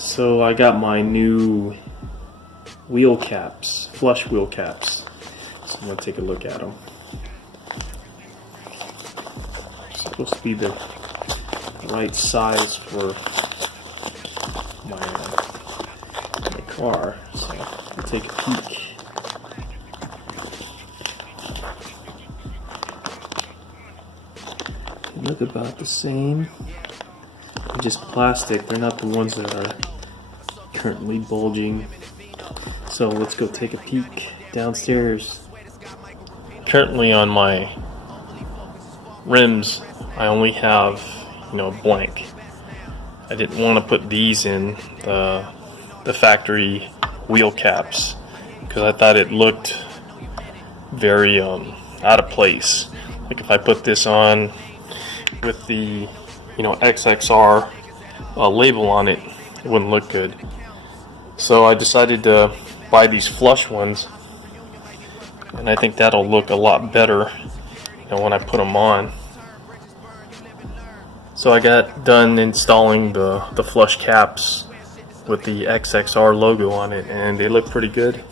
So I got my new wheel caps, flush wheel caps. So I'm gonna take a look at them. Supposed to be the right size for my car. So I'll take a peek. They look about the same. They're just plastic. They're not the ones that are currently bulging. So let's go take a peek downstairs. Currently on my rims, I only have, blank. I didn't want to put these in the factory wheel caps because I thought it looked very out of place. Like if I put this on with the XXR label on it, it wouldn't look good. So I decided to buy these flush ones, and I think that'll look a lot better when I put them on. So I got done installing the flush caps with the XXR logo on it, and they look pretty good.